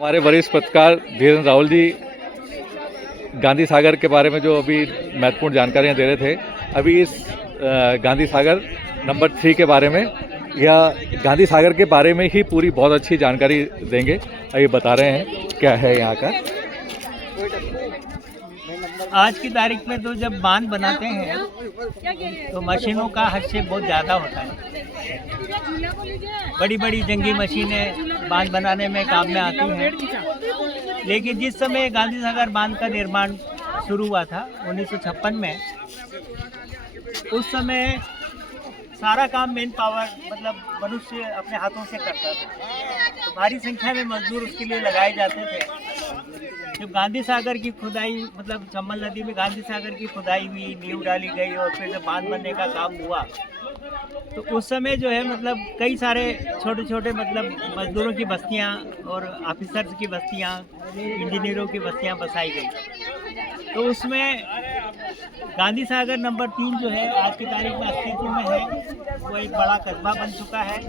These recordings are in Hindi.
हमारे वरिष्ठ पत्रकार धीरेन्द्र राहुल जी गांधी सागर के बारे में जो अभी महत्वपूर्ण जानकारियां दे रहे थे, अभी इस गांधी सागर नंबर 3 के बारे में या गांधी सागर के बारे में ही पूरी बहुत अच्छी जानकारी देंगे। ये बता रहे हैं क्या है यहाँ का। आज की तारीख में तो जब बांध बनाते हैं तो मशीनों का हस्तक्षेप बहुत ज़्यादा होता है। बड़ी बड़ी जंगी मशीनें बांध बनाने में काम में आती हैं, लेकिन जिस समय गांधी सागर बांध का निर्माण शुरू हुआ था 1956 में, उस समय सारा काम मैन पावर मतलब मनुष्य अपने हाथों से करता था, तो भारी संख्या में मजदूर उसके लिए लगाए जाते थे। जब गांधी सागर की खुदाई मतलब चंबल नदी में गांधी सागर की खुदाई हुई, नींव डाली गई और फिर जब बांध बनने का काम हुआ, तो उस समय जो है मतलब कई सारे छोटे छोटे मतलब मजदूरों की बस्तियां और ऑफिसर्स की बस्तियां, इंजीनियरों की बस्तियां बसाई गई। तो उसमें गांधी सागर नंबर 3 जो है आज की तारीख में अस्तित्व में है, वो एक बड़ा कस्बा बन चुका है।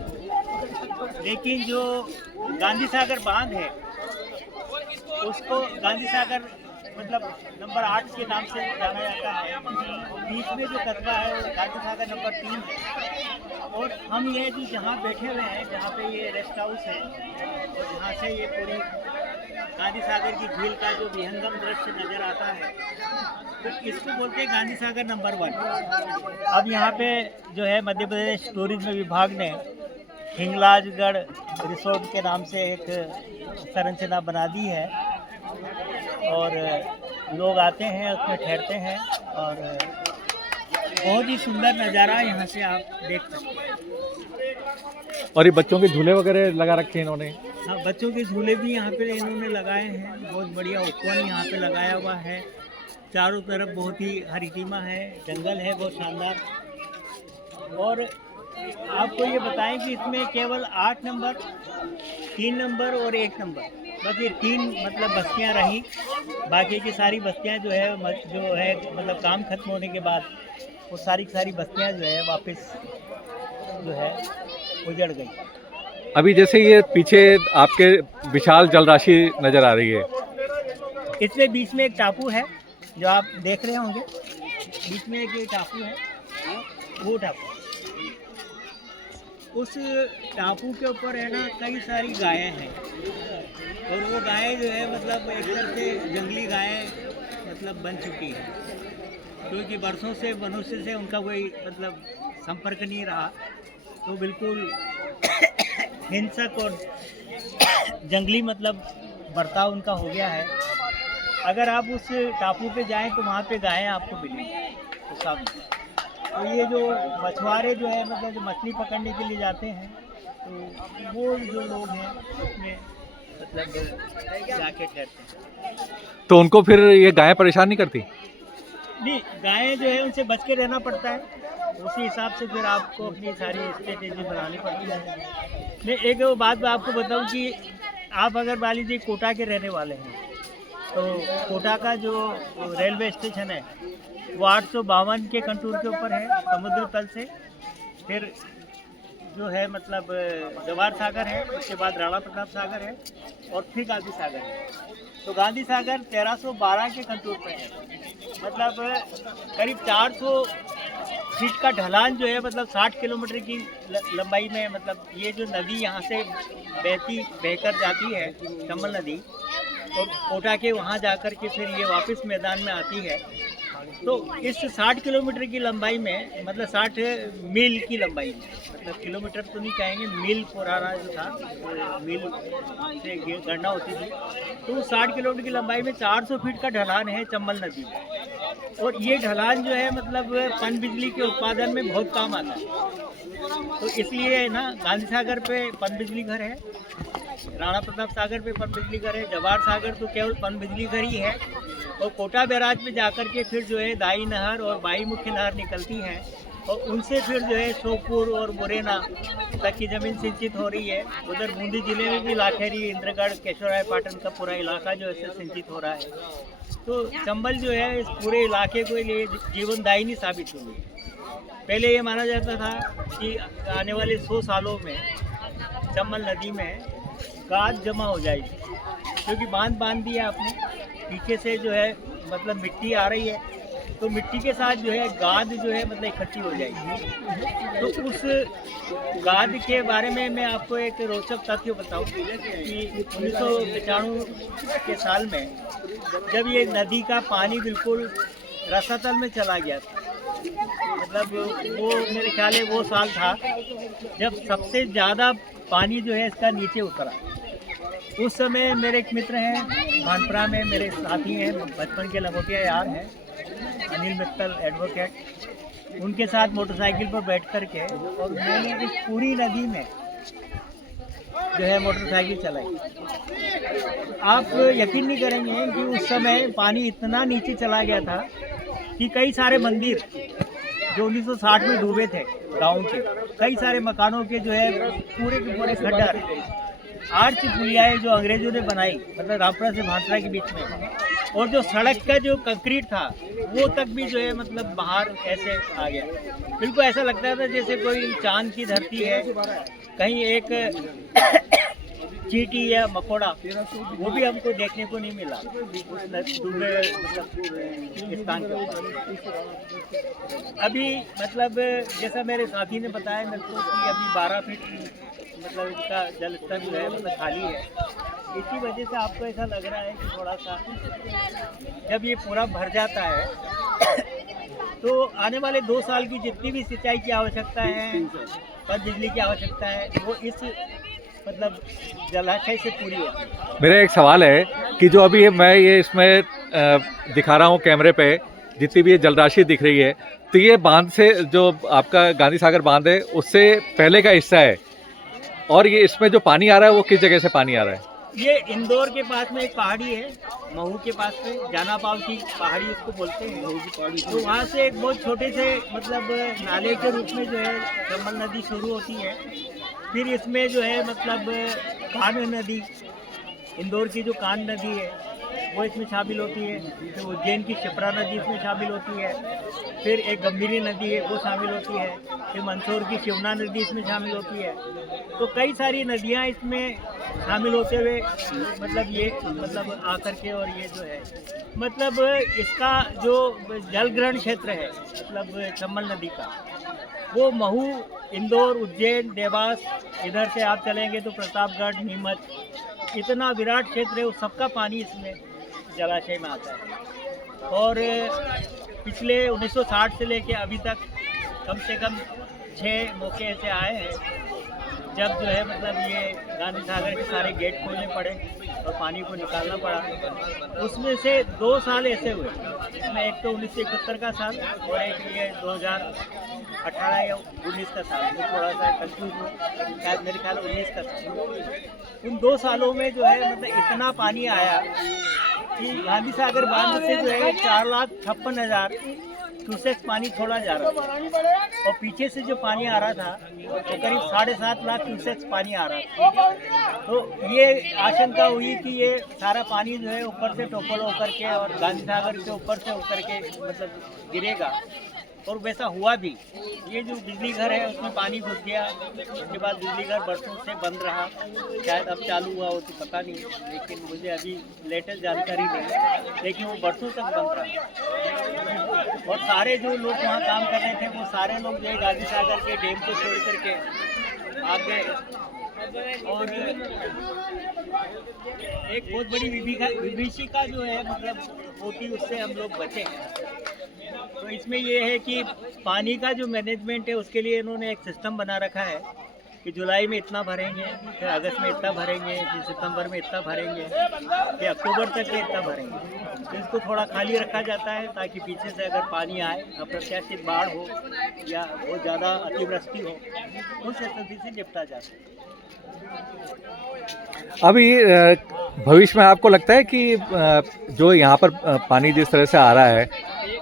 लेकिन जो गांधी सागर बांध है उसको गांधी सागर मतलब नंबर 8 के नाम से जाना जाता है। बीच में जो कस्बा है वो गांधी सागर नंबर 3 है। और हम ये जो जहाँ बैठे हुए हैं, जहाँ पे ये रेस्ट हाउस है और जहाँ से ये पूरी गांधी सागर की झील का जो विहंगम दृश्य नज़र आता है, तो इसको बोलते हैं गांधी सागर नंबर 1। अब यहाँ पे जो है मध्य प्रदेश टूरिज्म विभाग ने हिंगलाजगढ़ रिसोर्ट के नाम से एक संरचना बना दी है और लोग आते हैं, उसमें ठहरते हैं और बहुत ही सुंदर नज़ारा यहाँ से आप देख सकते हैं। और ये बच्चों के झूले वगैरह लगा रखे हैं इन्होंने। हाँ, बच्चों के झूले भी यहाँ पे इन्होंने लगाए हैं। बहुत बढ़िया ओपन यहाँ पे लगाया हुआ है। चारों तरफ बहुत ही हरितिमा है, जंगल है बहुत शानदार। और आपको ये बताएं कि इसमें केवल 8 नंबर, 3 नंबर और 1 नंबर, बस ये 3 मतलब बस्तियाँ रही। बाकी की सारी बस्तियाँ जो है मतलब काम खत्म होने के बाद वो सारी बस्तियाँ जो है वापस जो है उजड़ गई। अभी जैसे ये पीछे आपके विशाल जलराशि नज़र आ रही है, इसमें बीच में एक टापू है जो आप देख रहे होंगे। बीच में एक ये टापू है, वो टापू। उस टापू के ऊपर है ना कई सारी गायें हैं और वो गायें जो है मतलब एक तरह से जंगली गायें मतलब बन चुकी है, क्योंकि बरसों से मनुष्य से उनका कोई मतलब संपर्क नहीं रहा, तो बिल्कुल हिंसक और जंगली मतलब बर्ताव उनका हो गया है। अगर आप उस टापू पे जाएं तो वहाँ पे गायें आपको मिलेंगी तो साफ। तो ये जो मछुआरे जो है मतलब जो मछली पकड़ने के लिए जाते हैं, तो वो जो लोग हैं उसमें मतलब जाके ठहरते हैं। तो उनको फिर ये गायें परेशान नहीं करती? नहीं, गायें जो है उनसे बच के रहना पड़ता है। उसी हिसाब से फिर आपको अपनी सारी स्ट्रेटेजी बनानी पड़ती है। मैं एक बात आपको बताऊं कि आप अगर मान लीजिए कोटा के रहने वाले हैं, तो कोटा का जो रेलवे स्टेशन है वो 852 के कंटूर के ऊपर है समुद्र तल से। फिर जो है मतलब जवाहर सागर है, उसके बाद राणा प्रताप सागर है और फिर गांधी सागर है। तो गांधी सागर 1312 के कंटूर पे है, मतलब करीब 400 फीट का ढलान जो है मतलब 60 किलोमीटर की लंबाई में। मतलब ये जो नदी यहाँ से बहकर जाती है चंबल नदी, और कोटा के वहाँ जाकर के फिर ये वापस मैदान में आती है। तो इस 60 किलोमीटर की लंबाई में मतलब 60 मील की लंबाई में, मतलब किलोमीटर तो नहीं कहेंगे, मील पुराना जो था मील से गणना होती थी, तो 60 किलोमीटर की लंबाई में 400 फीट का ढलान है चंबल नदी में। और ये ढलान जो है मतलब पन बिजली के उत्पादन में बहुत काम आता है। तो इसलिए ना गांधी सागर पे पन बिजली घर है, राणा प्रताप सागर पे पन बिजली घर है, जवाहर सागर तो केवल पन बिजली घर ही है। और कोटा बैराज में जाकर के फिर जो है दाई नहर और बाई मुख्य नहर निकलती हैं और उनसे फिर जो है शोपुर और मुरैना तक की ज़मीन सिंचित हो रही है। उधर बूंदी जिले में भी लाखेरी, इंद्रगढ़, केशवराय पाटन का पूरा इलाका जो है सिंचित हो रहा है। तो चंबल जो है इस पूरे इलाके के लिए जीवनदायिनी साबित हुई है। पहले ये माना जाता था कि आने वाले 100 सालों में चंबल नदी में गाद जमा हो जाएगी, क्योंकि बांध दिया आपने, पीछे से जो है मतलब मिट्टी आ रही है, तो मिट्टी के साथ जो है गाद जो है मतलब इकट्ठी हो जाएगी। तो उस गाद के बारे में मैं आपको एक रोचक तथ्य बताऊं कि 1995 के साल में जब ये नदी का पानी बिल्कुल रसातल में चला गया था, मतलब वो मेरे ख्याल है वो साल था जब सबसे ज़्यादा पानी जो है इसका नीचे उतरा। उस समय मेरे एक मित्र हैं भानपुरा में, मेरे साथी हैं, बचपन के लंगोटिया यार हैं, अनिल मित्तल एडवोकेट, उनके साथ मोटरसाइकिल पर बैठ कर के और मैंने इस पूरी नदी में जो है मोटरसाइकिल चलाई। आप यकीन नहीं करेंगे कि उस समय पानी इतना नीचे चला गया था कि कई सारे मंदिर जो 1960 में डूबे थे गाँव के, कई सारे मकानों के जो है पूरे के पूरे खड्डा, आर्च पुलियाएँ जो अंग्रेजों ने बनाई, मतलब रामपुरा से भानपुरा के बीच में, और जो सड़क का जो कंक्रीट था वो तक भी जो है मतलब बाहर ऐसे आ गया। बिल्कुल ऐसा लगता था जैसे कोई चांद की धरती है, कहीं एक चींटी या मकोड़ा वो भी हमको देखने को नहीं मिला उस डूबे मतलब स्थान के ऊपर। अभी मतलब जैसा मेरे साथी ने बताया मेरे को कि अभी 12 फीट मतलब इसका जल स्तर जो है मतलब खाली है। इसी वजह से आपको ऐसा लग रहा है कि थोड़ा सा जब ये पूरा भर जाता है तो आने वाले 2 साल की जितनी भी सिंचाई की आवश्यकता है और बिजली की आवश्यकता है वो इस मतलब जलाशय से पूरी होती है। मेरा एक सवाल है कि जो अभी मैं ये इसमें दिखा रहा हूँ कैमरे पे, जितनी भी ये जलराशि दिख रही है, तो ये बांध से जो आपका गांधी सागर बांध है उससे पहले का हिस्सा है, और ये इसमें जो पानी आ रहा है वो किस जगह से पानी आ रहा है? ये इंदौर के पास में एक पहाड़ी है, महू के पास में जानापाव की पहाड़ी उसको बोलते हैं, महू की पहाड़ी। तो वहाँ से एक बहुत छोटे से मतलब नाले के रूप में जो है चंबल नदी शुरू होती है, फिर इसमें जो है मतलब कान्ह नदी, इंदौर की जो कान्ह नदी है वो इसमें शामिल होती है, फिर उज्जैन की शिप्रा नदी इसमें शामिल होती है, फिर एक गंभीरी नदी है वो शामिल होती है, फिर मंदसौर की शिवना नदी इसमें शामिल होती है। तो कई सारी नदियाँ इसमें शामिल होते हुए मतलब ये मतलब आकर के, और ये जो है मतलब इसका जो जल ग्रहण क्षेत्र है मतलब चंबल नदी का, वो महू, इंदौर, उज्जैन, देवास, इधर से आप चलेंगे तो प्रतापगढ़, नीमच, इतना विराट क्षेत्र है, उस सबका पानी इसमें जलाशय में आता है। और पिछले 1960 से लेके अभी तक कम से कम 6 मौके ऐसे आए हैं जब जो है मतलब ये गांधी सागर के सारे गेट खोलने पड़े और पानी को निकालना पड़ा। उसमें से 2 साल ऐसे हुए, इसमें एक तो 1971 का साल और एक ये 2018 या 19 का साल, मैं थोड़ा सा कंफ्यूज हूँ, शायद मेरे ख्याल 19 का साल। उन 2 सालों में जो है मतलब इतना पानी आया कि गांधी सागर बांध से जो है 4,56,000 क्यूसेक पानी छोड़ा जा रहा था, और पीछे से जो पानी आ रहा था तो करीब 7.5 लाख क्यूसेक पानी आ रहा था। तो ये आशंका हुई कि ये सारा पानी जो है ऊपर से टोपल होकर के और गांधी सागर के ऊपर से उतर के मतलब गिरेगा, और वैसा हुआ भी। ये जो बिजली घर है उसमें पानी घुस गया, उसके बाद बिजली घर बरसों से बंद रहा, शायद अब चालू हुआ हो तो पता नहीं, लेकिन मुझे अभी लेटेस्ट जानकारी नहीं, लेकिन वो बरसों तक बंद रहा। और सारे जो लोग वहाँ काम कर रहे थे वो सारे लोग जो है गांधी सागर के डैम को छोड़ करके आ गए, और एक बहुत बड़ी विभीषिका जो है मतलब होती, उससे हम लोग बचे हैं। तो इसमें ये है कि पानी का जो मैनेजमेंट है उसके लिए इन्होंने एक सिस्टम बना रखा है कि जुलाई में इतना भरेंगे, फिर अगस्त में इतना भरेंगे, फिर सितंबर में इतना भरेंगे, फिर अक्टूबर तक के इतना भरेंगे। तो इसको थोड़ा खाली रखा जाता है ताकि पीछे से अगर पानी आए, अप्रत्याशित बाढ़ हो या बहुत ज़्यादा अतिवृष्टि हो, उस स्थिति से निपटा जा सके। अभी भविष्य में आपको लगता है कि जो यहाँ पर पानी जिस तरह से आ रहा है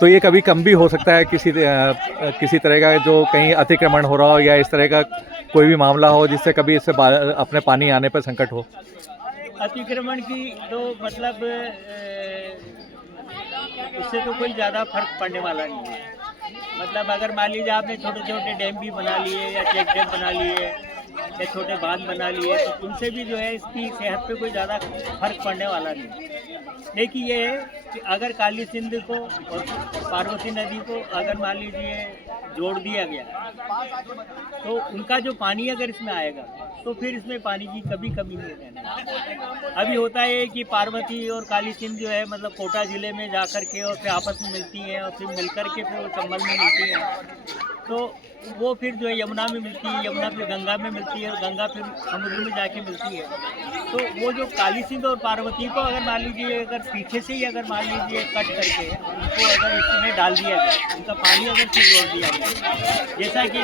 तो ये कभी कम भी हो सकता है, किसी तरह का जो कहीं अतिक्रमण हो रहा हो या इस तरह का कोई भी मामला हो जिससे कभी इससे अपने पानी आने पर संकट हो? अतिक्रमण की तो मतलब उससे तो कोई ज़्यादा फर्क पड़ने वाला नहीं है। मतलब अगर मान लीजिए आपने छोटे छोटे डैम भी बना लिए या चेक डैम बना लिए या छोटे बांध बना लिए, तो उनसे भी जो है इसकी सेहत पे कोई ज़्यादा फर्क पड़ने वाला नहीं। लेकिन ये है कि अगर काली सिंध को और पार्वती नदी को अगर मान लीजिए जोड़ दिया गया, तो उनका जो पानी अगर इसमें आएगा तो फिर इसमें पानी की कभी कमी नहीं रहने। अभी होता है कि पार्वती और काली सिंध जो है मतलब कोटा ज़िले में जा कर के और फिर आपस में मिलती हैं और फिर मिल कर के फिर वो चंबल में मिलती हैं, तो वो फिर जो है यमुना में मिलती है, यमुना फिर गंगा में मिलती है और गंगा फिर समुद्र में जाके मिलती है। तो वो जो काली सिंध और पार्वती को अगर मान लीजिए अगर पीछे से ही अगर मान लीजिए कट करके उनको अगर इसमें डाल दिया जाए, उनका पानी अगर फिर जोड़ दिया जाए, जैसा कि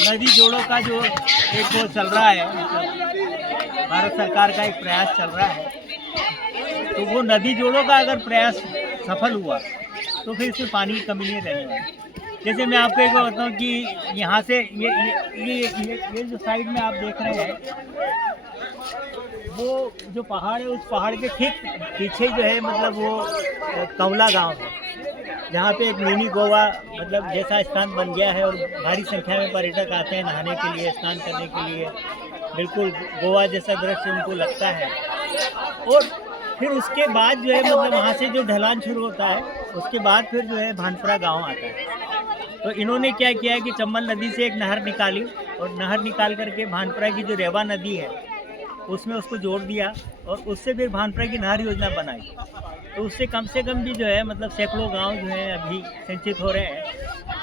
नदी जोड़ों का जो एक वो चल रहा है, मतलब भारत सरकार का एक प्रयास चल रहा है, तो वो नदी जोड़ों का अगर प्रयास सफल हुआ तो फिर इसमें पानी की कमी नहीं रहने वाली। जैसे मैं आपको एक बार बताऊँ कि यहाँ से ये जो साइड में आप देख रहे हैं, वो जो पहाड़ है उस पहाड़ के ठीक पीछे जो है मतलब वो कंवला गांव है, जहाँ पे एक मिनी गोवा मतलब जैसा स्थान बन गया है और भारी संख्या में पर्यटक आते हैं नहाने के लिए, स्नान करने के लिए। बिल्कुल गोवा जैसा दृश्य उनको लगता है। और फिर उसके बाद जो है मतलब वहाँ से जो ढलान शुरू होता है, उसके बाद फिर जो है भानपुरा गांव आता है। तो इन्होंने क्या किया कि चंबल नदी से एक नहर निकाली और नहर निकाल करके भानपुरा की जो रेवा नदी है उसमें उसको जोड़ दिया और उससे फिर भानपुरा की नहर योजना बनाई। तो उससे कम से कम भी जो है मतलब सैकड़ों गांव जो है अभी सिंचित हो रहे हैं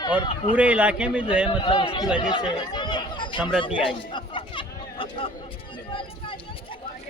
और पूरे इलाके में जो है मतलब उसकी वजह से समृद्धि आई है।